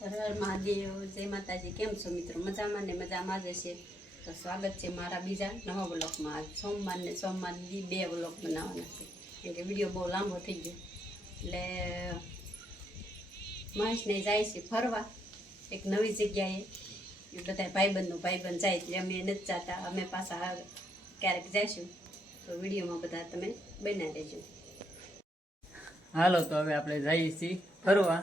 હર હર મહાદેવ, જય માતાજી. કેમ છો મિત્રો? મજામાં ને મજામાં જ છે. તો સ્વાગત છે મારા બીજા નવા વ્લોગમાં. આજ સોમવારની 2 વ્લોગ બનાવવાના છે, કેમ કે વિડીયો બહુ લાંબો થઈ ગયો. એટલે મહેશને જાય છે ફરવા એક નવી જગ્યાએ. એ બધા ભાઈબંધ જાય એટલે અમે નથી જતા, અમે પાછા ક્યારેક જઈશું. તો વિડીયોમાં બધા તમે બનાવી દેજો. હાલો તો હવે આપણે જઈએ છીએ ફરવા.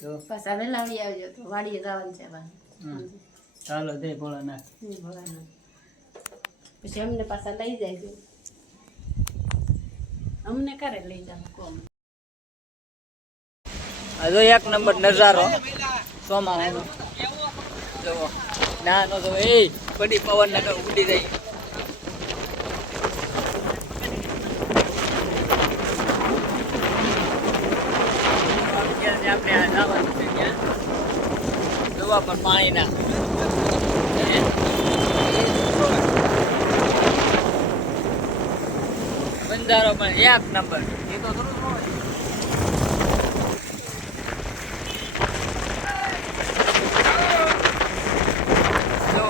તો પાછા વહેલા આવી આવજો, તો વાડીએ જવાનું છે. ચાલો જય ભોળાનાથ. પછી અમને પાછા લઈ જાય. અમને ક્યારે લઈ જાવ કોમ? આ જો એક નંબર નજારો સોમાવાનો. જો ના નો તો એ બડી પવન ને ઉડી જાય. આપણે આ જવાનું છે ત્યાં જોવા પણ પાણી ના બંધારો પણ એક નંબર. એ તો થોડું જો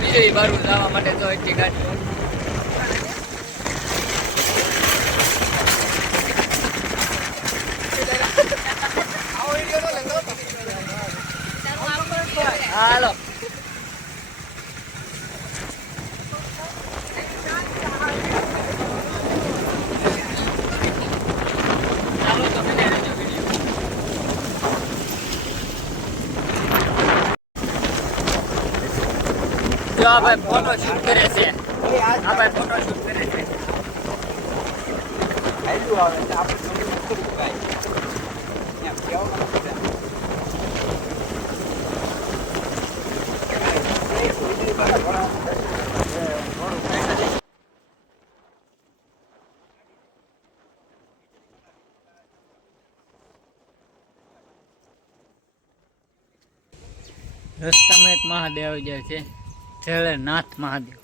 વીજળી બારું જવા માટે તો એટલી ગાડીઓ. હાલો ચાલો તો મને રહેજો વિડીયો. જો આ ભાઈ ફોટો શૂટ કરે છે. આ ભાઈ ફોટો શૂટ કરે છે. રસ્તામાં એક મહાદેવ આવી જાય છે, જળનાથ મહાદેવ.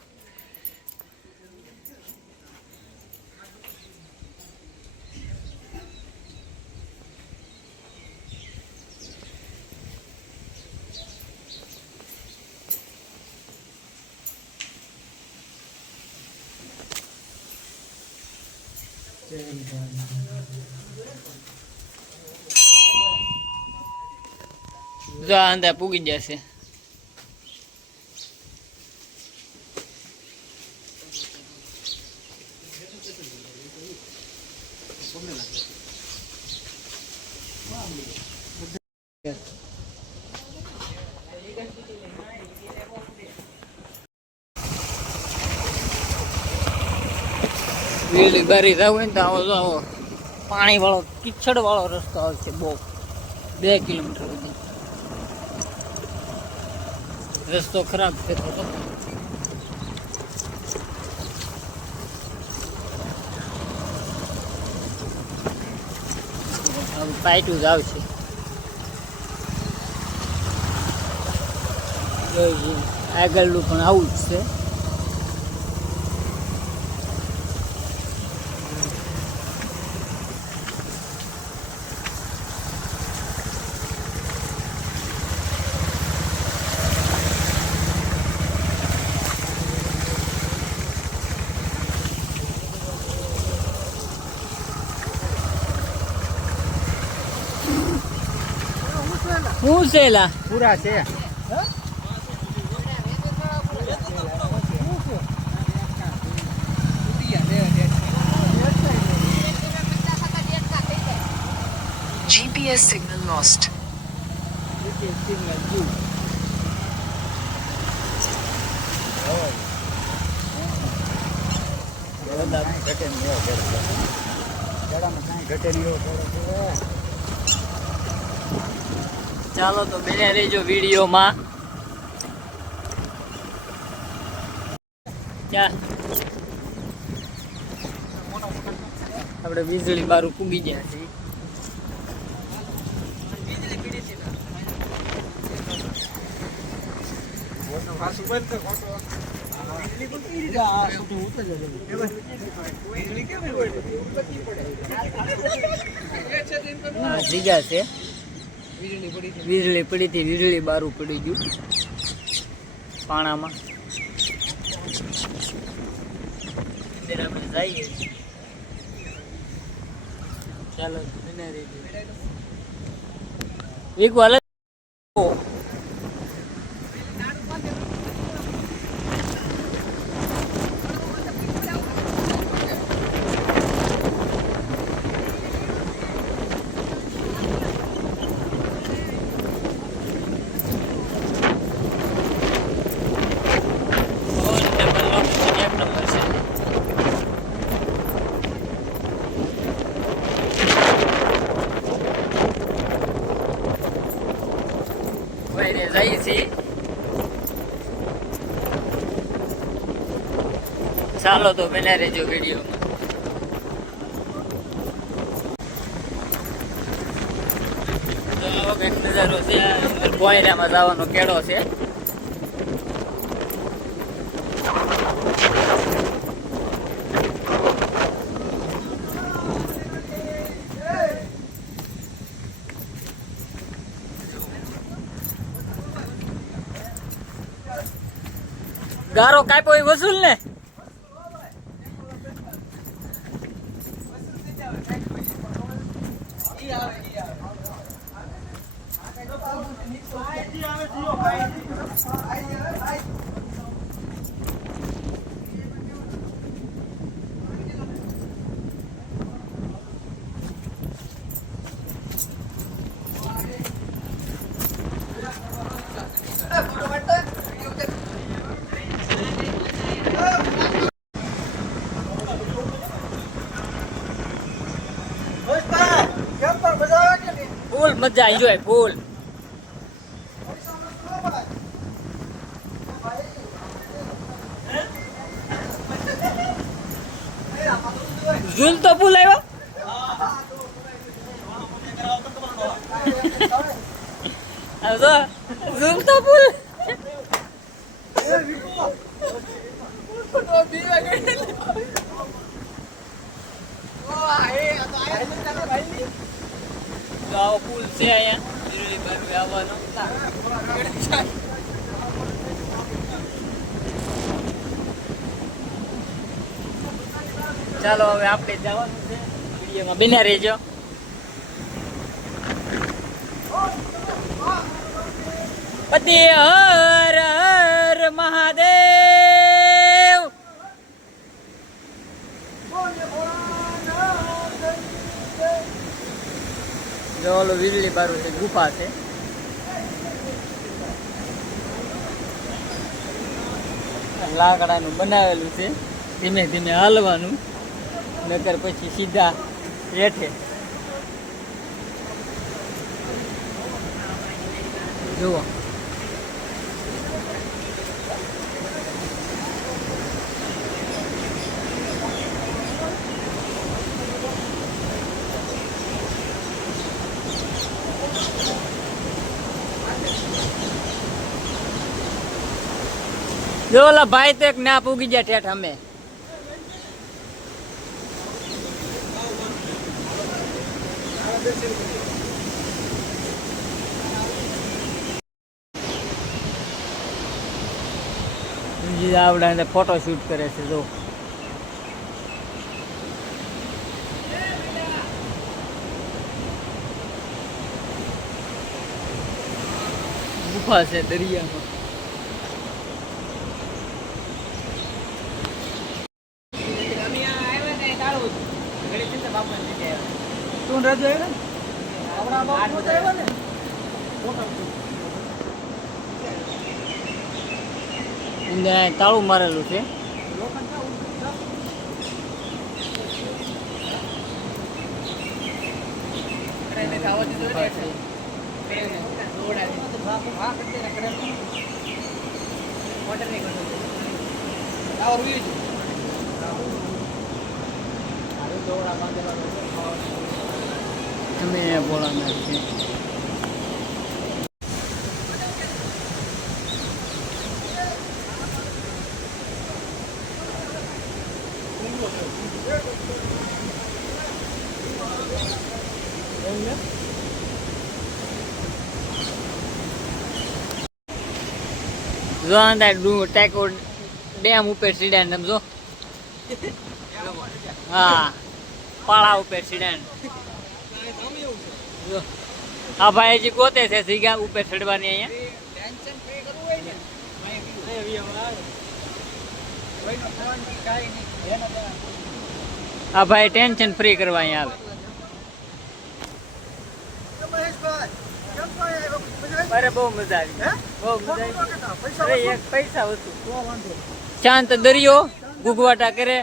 જો અંદર પૂગી જશે. વેલી બારી જાવ ને તો આવો પાણી વાળો કિચડ વાળો રસ્તો આવશે. બહુ 2 કિલોમીટર સુધી રસ્તો ખરાબ છે. તો પાઇટું જ આવશે. આગળનું પણ આવું જ છે. શું છે લા? પૂરા છે. GPS signal lost. ચાલો તો બને રહેજો વિડીયોમાં. આપણે વીજળી બારું પૂગી ગયા છે. જીગા છે વીજળી પડી હતી વીજળી બારું પડી ગયું પાણામાં અંદર આપણે જઈએ ચાલો એક વાર જઈએ છીએ ચાલો તો બના રહેજો વિડીયોમાં કંઈક નજારો છે ભોયરામાં જવાનો કેળો છે ગારો કાપ્યો એ વસૂલ ને ફૂલ મજા એન્જોય ફૂલ ઝૂલ તો ફૂલ આવ્યો ઝૂલ તો ફૂલ આવો પુલ છે અહીંયા આવવાનો ચાલો હવે આપણે જવાનું છે વિડીયોમાં બન્યા રહેજો પતિ હર હર મહાદેવ જો ઓલો વીજળી બારું છે ગુફા છે લાકડાનું બનાવેલું છે ધીમે ધીમે હાલવાનું નકર પછી સીધા હેઠે જુઓ જો ઓલા ભાઈ તો એક ના પૂગી ગયા ઠેઠ અમે આવડા ફોટો શૂટ કરે છે જો ગુફા છે દરિયામાં તાળું મારેલું છે અમે બોલાના છે જો આંદા ટાઈકો ડેમ ઉપર સીડા ને સમજો. હા પાળા ઉપર સીડા ને જો આ ભાઈ હજી ગોતે છે સીગા ઉપર ચડવાની અહીંયા. આ ભાઈ ટેન્શન ફ્રી કરવા અહીંયા આવે. અરે બહુ મજા આવી, બહુ મજા આવી. અરે એક પૈસા હતું. શાંત દરિયો ગુગવાટા કરે.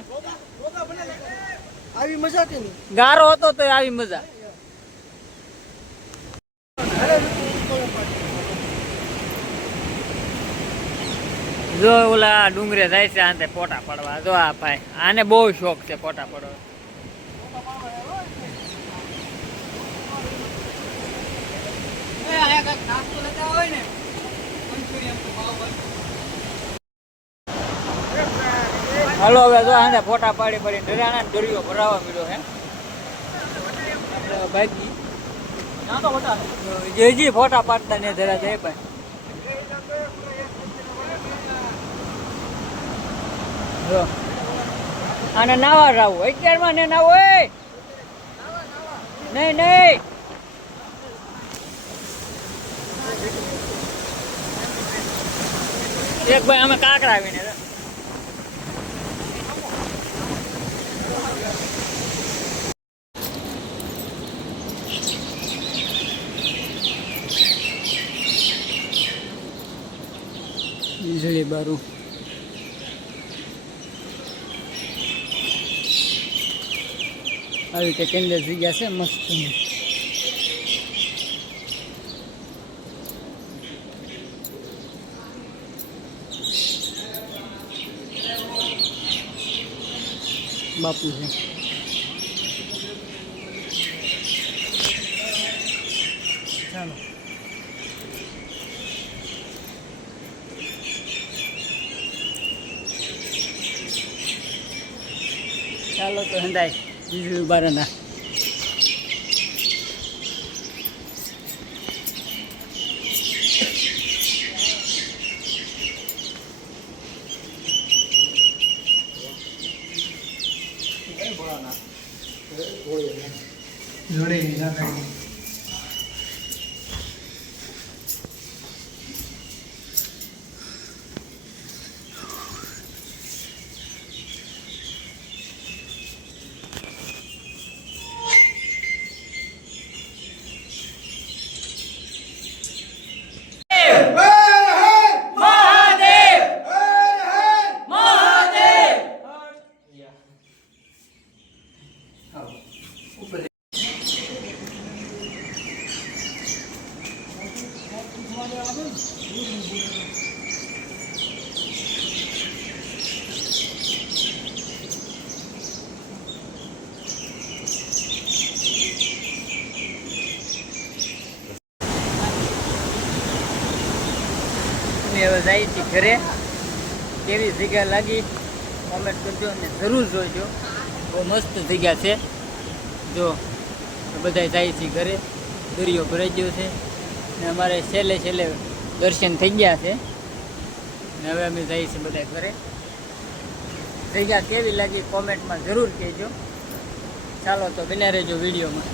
આવી મજા કે ગારો હતો તો આવી મજા. જો ઓલા ડુંગરે જાય છે આને ફોટા પડવા. જો આ ભાઈ આને બહુ શોખ છે ફોટા પડવા. હાલો હવે જો આને ફોટા પાડી પાડી ડરાણા દરિયો ભરાવા મળ્યો હે બાકી જે ફોટા પાડતા ને જરા જાય ભાઈ. જો આને નાવા રાવું 11 માં ને નાવો નહીં નહીં. એક ભાઈ અમે કાંકરા આવીને વીજળી બારું આવી રીતે કેન્દ્ર જગ્યા છે મસ્ત. બાપુ છે ચાલો ચાલો તો હંધાય વીજળી બારના. હવે જાય છે ઘરે. કેવી જગ્યા લાગી કોમેન્ટ કરજો અને જરૂર જોજો. બહુ મસ્ત જગ્યા છે. જો બધા જાય છે ઘરે. દરિયો ભરાઈ ગયો છે ને અમારે છેલ્લે દર્શન થઈ ગયા છે ને હવે અમે જઈએ છીએ બધા ઘરે. જગ્યા કેવી લાગી કોમેન્ટમાં જરૂર કહેજો. ચાલો તો બન્યા રહેજો વિડીયોમાં.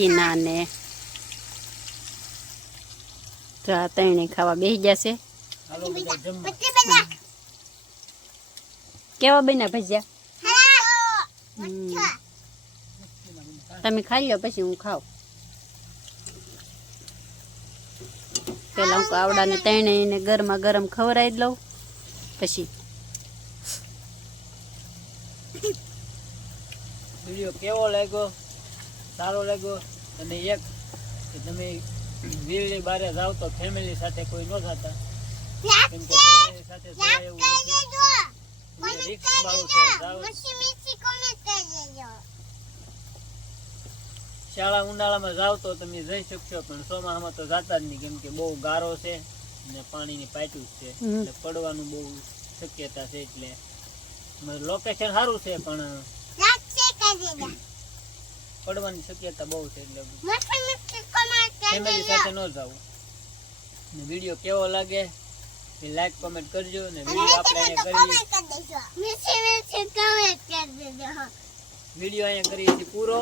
ના ને તો આ તણે ખાવા બેસી જશે. કેવા બન્યા ભજીયા? તમે ખાઈ લો પછી હું ખાઉં. પેલા હું આવડાને તણે ગરમા ગરમ ખવડાવી લઉં પછી. વિડીયો કેવો લાગ્યો? સારો લાગ્યો? અને એક કે તમે વીરલી બારે જાવ તો ફેમિલી સાથે કોઈ ન જતા, કેમ કે ફેમિલી સાથે જવાય એવું નથી. રિસ્ક વાળું છે. શાળા ઉનાળામાં જાવ તો તમે જઈ શકશો, પણ ચોમાસામાં તો જાતા જ નહીં, કેમ કે બહુ ગારો છે ને પાણીની પાઇટું છે, એટલે પડવાનું બહુ શક્યતા છે. એટલે લોકેશન સારું છે પણ પડવાની શક્યતા બહુ છે, એટલે ફેમિલી સાથે ન જાવું. ને વિડીયો કેવો લાગે એ લાઈક કોમેન્ટ કરજો, ને વિડીયો આપણે અહીંયા કરીએ છીએ પૂરો.